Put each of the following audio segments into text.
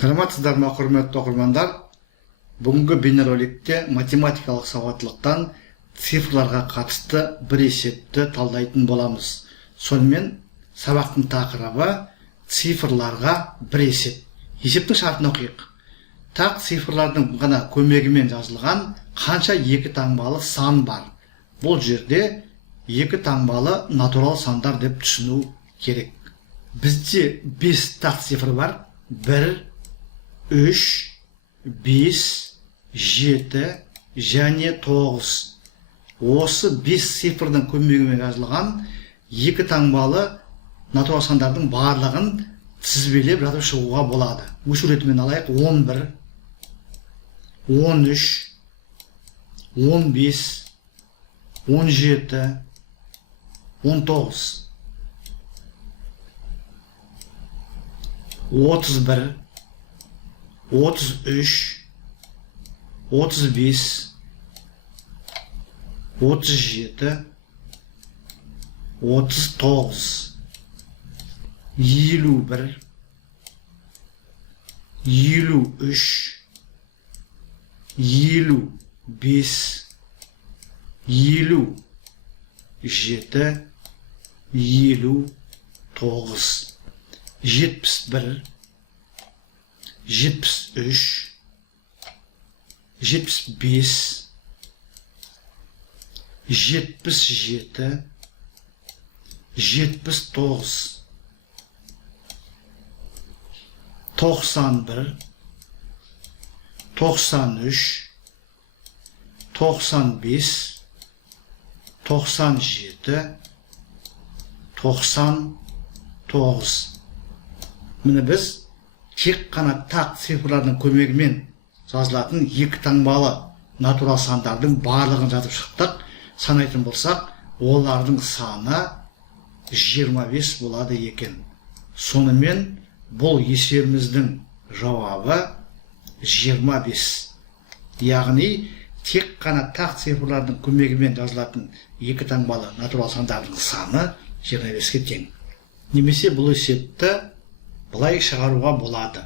Саламатсыздар ма, құрметті оқырмандар? Бүгінгі бейнероликте математикалық сауаттылықтан цифрларға қатысты бір есепті талдайтын боламыз. Сонымен сабақтың тақырыбы цифрларға бір есеп. Есептің шартын оқиық. Тақ цифрлардың ғана көмегімен жазылған қанша екі таңбалы сан бар. Бұл жерде екі таңбалы натурал сандар деп түсіну керек. Бізде 5 тақ цифр бар. 1, 3, 5, 7 және 9. Осы 5 цифрдың көмегімен жазылған екі таңбалы натурал сандардың барлығын тізбелеп жазып шығуға болады. Өшу ретімен алайық: 11, 13, 15, 17, 19, 31, 33, 35, 37, 39, 51, 53, 55, 57, 59, 71, 73, 75, 77, 79, 91, 93, 95, 97, 99. Міне біз тек қана тақ цифрлардың көмегімен жазылатын екі таңбалы натурал сандардың барлығын жазып шықтық. Санайтын болсақ, олардың саны 25 болады екен. Сонымен бұл есебіміздің жауабы 25. Яғни тек қана тақ цифрлардың көмегімен жазылатын екі таңбалы натурал сандардың саны 25-ке тең. Немесе бұл есепті былай шығаруға болады.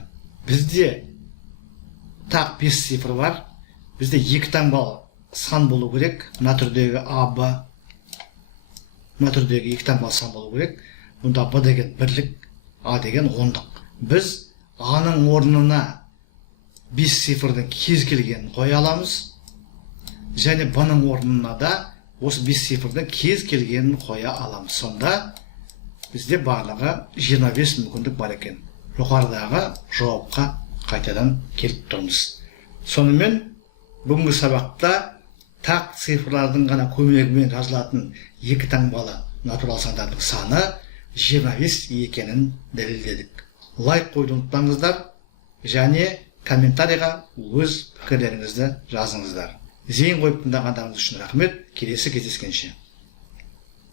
Бізде тақ 5 цифр бар. Бізде екі таңбалы сан болу керек. Мына түрдегі АБ, мына түрдегі екі таңбалы сан болу керек. Бұнда Б деген бірлік, А деген ондық. Біз Аның орнына 5 цифрдың кез келгенін қоя аламыз. Және Бның орнына да осы 5 цифрдың кез келгенін қоя аламыз. Сонда бізде барлығы 25 мүмкіндік бар екен. Жоғарыдағы жауапқа қайтадан келіп тұрмыз. Сонымен бүгінгі сабақта тақ цифрлардың ғана көмегімен жазылатын екі таңбалы натурал сандардың саны 25 екенін дәлелдедік. Лайк қойды ұмытпаңыздар және комментарийға өз пікірлеріңізді жазыңыздар. Зейін қойып тыңдағандарыңыз үшін рахмет. Келесі кездескенше.